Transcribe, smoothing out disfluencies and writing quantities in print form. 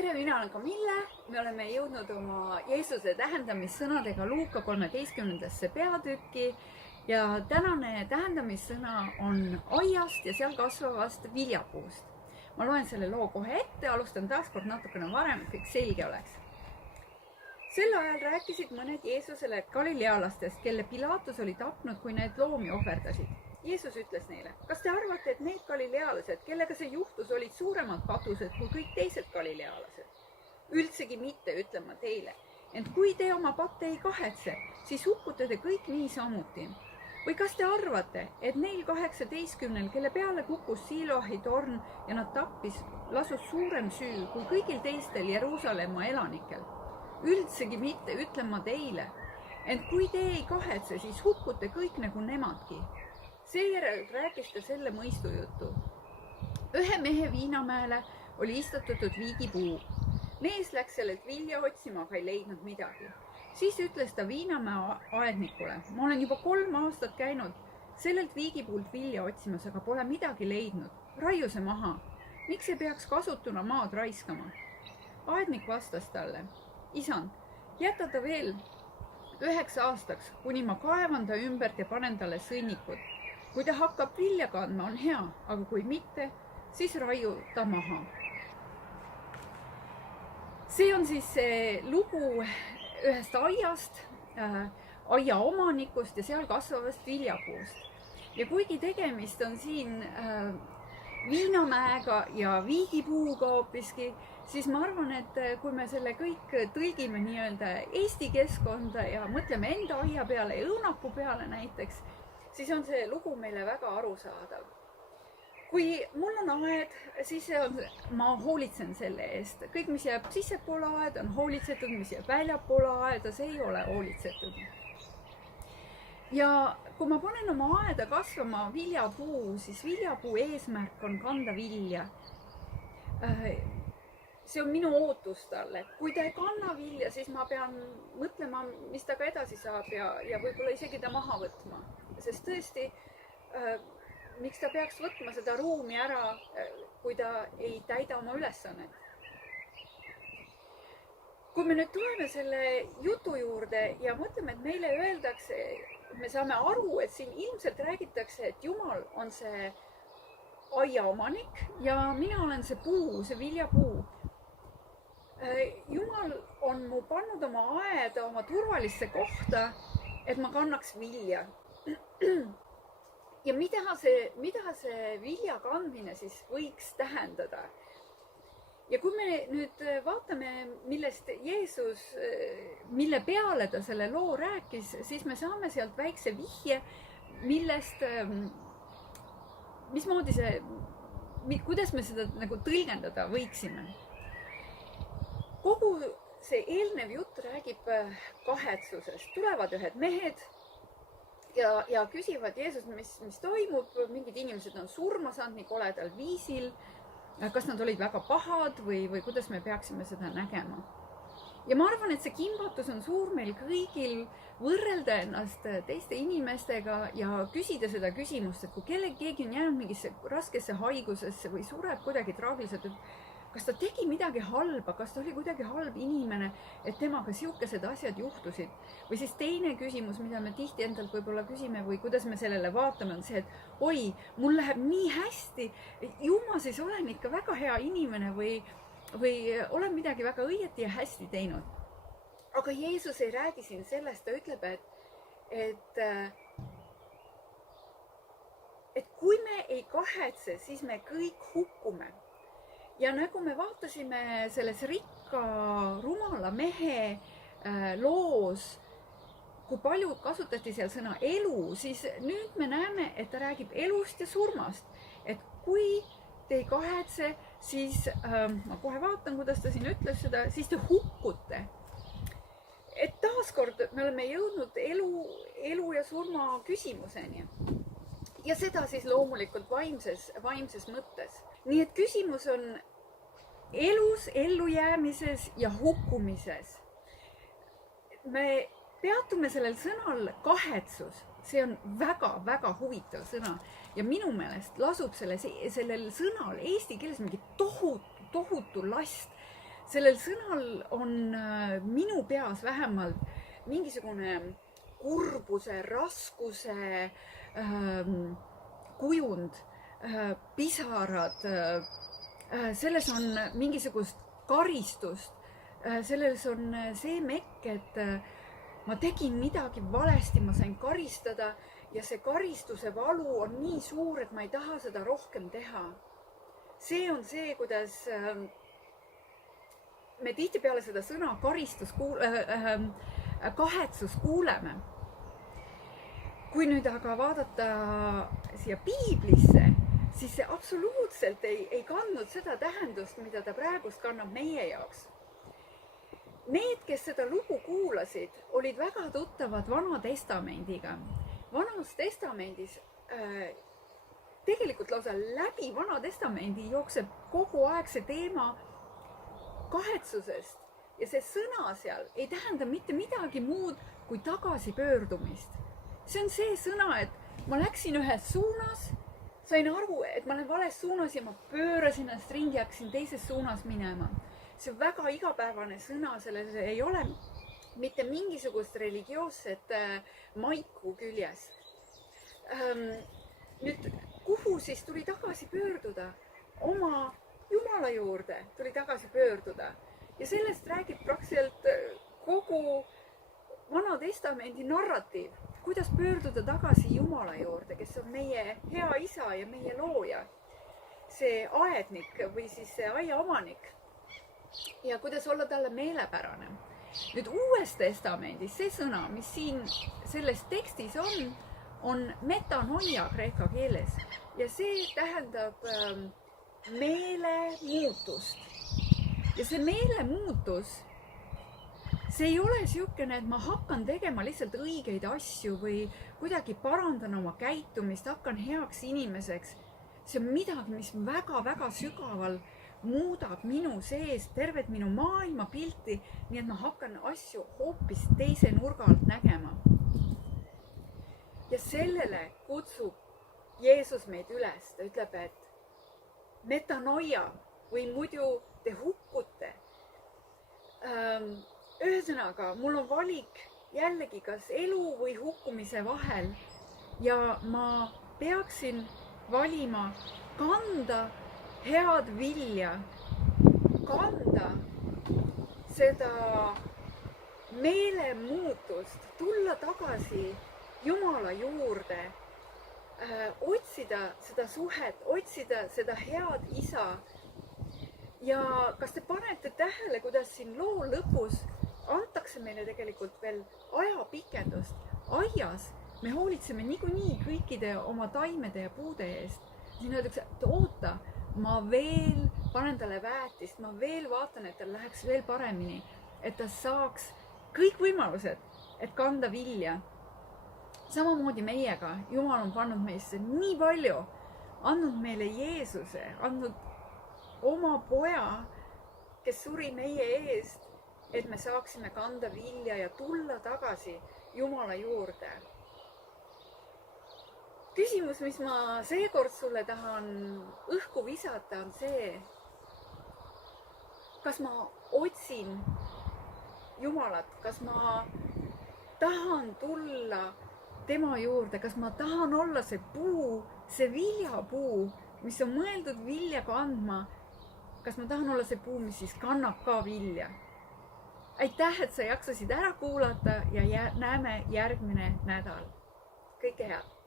tere, mina olen Kamille. Me oleme jõudnud oma Jeesuse tähendamissõnadega Luuka 13. peatükki ja tänane tähendamissõna on aiast ja seal kasvavast viljapuust. Ma loen selle loo kohe ette, alustan taaskord natukene varem, et kõik selge oleks. Sel ajal rääkisid mõned Jeesusele galilealastest, kelle Pilatus oli tapnud, kui need loomi ohverdasid. Jeesus ütles neile, kas te arvate, et need galilealased, kellega see juhtus, olid suuremad patused kui kõik teised galilealased? Üldsegi mitte, ütlen ma teile. Ent kui te oma patte ei kahetse, siis hukkute te kõik niisamuti. Või kas te arvate, et neil 18, kelle peale kukkus Siloahi torn ja nad tappis, lasus suurem süü kui kõigil teistel Jeruusalemma elanikel? Üldsegi mitte, ütlen ma teile. Ent kui te ei kahetse, siis hukkute kõik nagu nemadki. Seejärel rääkis ta selle mõistujutu. Ühe mehe Viinamäele oli istutatud viigipuu. Mees läks sellelt vilja otsima, aga ei leidnud midagi. Siis ütles ta Viinamäe aednikule, ma olen juba 3 aastat käinud sellelt viigipuult vilja otsimas, aga pole midagi leidnud. Raiu see maha. Miks ei peaks kasutuna maad raiskama? Aednik vastas talle, isand, jäta ta veel 9 aastaks, kuni ma kaevan ta ümbert ja panen talle sõnnikud. Kui ta hakkab vilja kandma, on hea, aga kui mitte, siis raiu ta maha. See on siis see lugu ühest aiast, aia omanikust ja seal kasvavast viljapuust. Ja kuigi tegemist on siin Viinamäega ja viigipuuga hoopiski, siis ma arvan, et kui me selle kõik tõlgime nii-öelda Eesti keskkonda ja mõtleme enda aia peale ja õunaku peale näiteks, siis on see lugu meile väga arusaadav. Kui mul on aed, siis ma hoolitsen selle eest. Kõik, mis jääb sissepoole aeda, on hoolitsetud, mis jääb väljapoole aeda, see ei ole hoolitsetud. Ja kui ma panen oma aeda kasvama viljapuu, siis viljapuu eesmärk on kanda vilja. See on minu ootus talle. Kui ta ei kanna vilja, siis ma pean mõtlema, mis ta ka edasi saab ja võib-olla isegi ta maha võtma. Sest tõesti, miks ta peaks võtma seda ruumi ära, kui ta ei täida oma ülesannet. Kui me nüüd tuleme selle jutu juurde ja mõtleme, et meile öeldakse, me saame aru, et siin ilmselt räägitakse, et Jumal on see aia omanik ja mina olen see puu, see viljapuu. Jumal on mu pannud oma aeda, oma turvalisse kohta, et ma kannaks vilja. Ja mida see vilja kandmine siis võiks tähendada? Ja kui me nüüd vaatame, millest Jeesus, mille peale ta selle loo rääkis, siis me saame sealt väikse vihje, millest, mismoodi kuidas me seda nagu tõlgendada võiksime. Kogu see eelnev jutt räägib kahetsusest. Tulevad ühed mehed ja küsivad Jeesus, mis toimub. Mingid inimesed on surma saanud nii koledal viisil. Kas nad olid väga pahad või kuidas me peaksime seda nägema? Ja ma arvan, et see kimbatus on suur meil kõigil võrrelda ennast teiste inimestega ja küsida seda küsimust, et kui keegi on jäänud mingisse raskesse haigusesse või sureb kuidagi traagiliselt, kas ta tegi midagi halba, kas ta oli kuidagi halb inimene, et temaga siukesed asjad juhtusid. Või siis teine küsimus, mida me tihti endalt võib-olla küsime või kuidas me sellele vaatame, on see, et oi, mul läheb nii hästi, ju ma siis olen ikka väga hea inimene või olen midagi väga õieti ja hästi teinud. Aga Jeesus ei räägi siin sellest, ta ütleb, et kui me ei kahetse, siis me kõik hukkume. Ja nagu me vaatasime selles rikka rumala mehe loos, kui palju kasutati seal sõna elu, siis nüüd me näeme, et ta räägib elust ja surmast. Et kui te ei kahetse, siis ma kohe vaatan, kuidas ta siin ütles seda, siis te hukkute. Et taaskord me oleme jõudnud elu ja surma küsimuseni. Ja seda siis loomulikult vaimses mõttes. Nii et küsimus on elus, ellujäämises ja hukkumises. Me peatume sellel sõnal kahetsus. See on väga huvitav sõna. Ja minu meelest lasub sellel sõnal eesti keeles mingi tohutu last. sellel sõnal on minu peas vähemalt mingisugune kurbuse, raskuse kujund, pisarad, selles on mingisugust karistust, selles on see mekk, et ma tegin midagi valesti, ma sain karistada ja see karistuse valu on nii suur, et ma ei taha seda rohkem teha. See on see, kuidas me tihtipeale seda sõna kahetsus kuuleme. Kui nüüd aga vaadata siia piiblisse, siis see absoluutselt ei kandnud seda tähendust, mida ta praegust kannab meie jaoks. Need, kes seda lugu kuulasid, olid väga tuttavad Vana Testamendiga. Vanas Testamendis tegelikult lausa läbi Vana Testamendi jookseb kogu aeg see teema kahetsusest ja see sõna seal ei tähenda mitte midagi muud kui tagasipöördumist. See on see sõna, et ma läksin ühes suunas, sain aru, et ma olen vales suunas ja ma pöörasin ennast ringi ja hakkasin teises suunas minema. See on väga igapäevane sõna, selles ei ole mitte mingisugust religioosset maiku küljes. Nüüd, kuhu siis tuli tagasi pöörduda? Oma Jumala juurde tuli tagasi pöörduda. Ja sellest räägib praktiliselt kogu Vana Testamendi narratiiv. Kuidas pöörduda tagasi Jumala juurde, kes on meie hea isa ja meie looja. See aednik või siis see aiaomanik. Ja kuidas olla talle meelepärane. Nüüd Uues Testamendis see sõna, mis siin selles tekstis on metanoia kreeka keeles. Ja see tähendab meelemuutust. Ja see meelemuutus, see ei ole siukene, et ma hakkan tegema lihtsalt õigeid asju või kuidagi parandan oma käitumist, hakkan heaks inimeseks. See on midagi, mis väga-väga sügaval muudab minu sees tervet minu maailmapilti, nii et ma hakkan asju hoopis teise nurga alt nägema. Ja sellele kutsub Jeesus meid üles. Ta ütleb, et metanoia või muidu te hukkute. Ühesõnaga, mul on valik jällegi kas elu või hukkumise vahel ja ma peaksin valima kanda head vilja, kanda seda meelemuutust, tulla tagasi Jumala juurde, otsida seda suhet, otsida seda head isa. Ja kas te panete tähele, kuidas siin loo lõpus antakse meile tegelikult veel ajapikendust? Aias me hoolitseme niikuinii kõikide oma taimede ja puude eest. Siin öeldakse, et oota, ma veel panen talle väetist, ma veel vaatan, et tal läheks veel paremini, et ta saaks kõik võimalused, et kanda vilja. Samamoodi meiega, Jumal on pannud meisse nii palju, andnud meile Jeesuse, andnud oma poja, kes suri meie eest, et me saaksime kanda vilja ja tulla tagasi Jumala juurde. Küsimus, mis ma seekord sulle tahan õhku visata, on see, kas ma otsin Jumalat, kas ma tahan tulla tema juurde, kas ma tahan olla see puu, see viljapuu, mis on mõeldud vilja kandma, kas ma tahan olla see puu, mis siis kannab ka vilja. Aitäh, et sa jaksasid ära kuulata ja näeme järgmine nädal. Kõike head!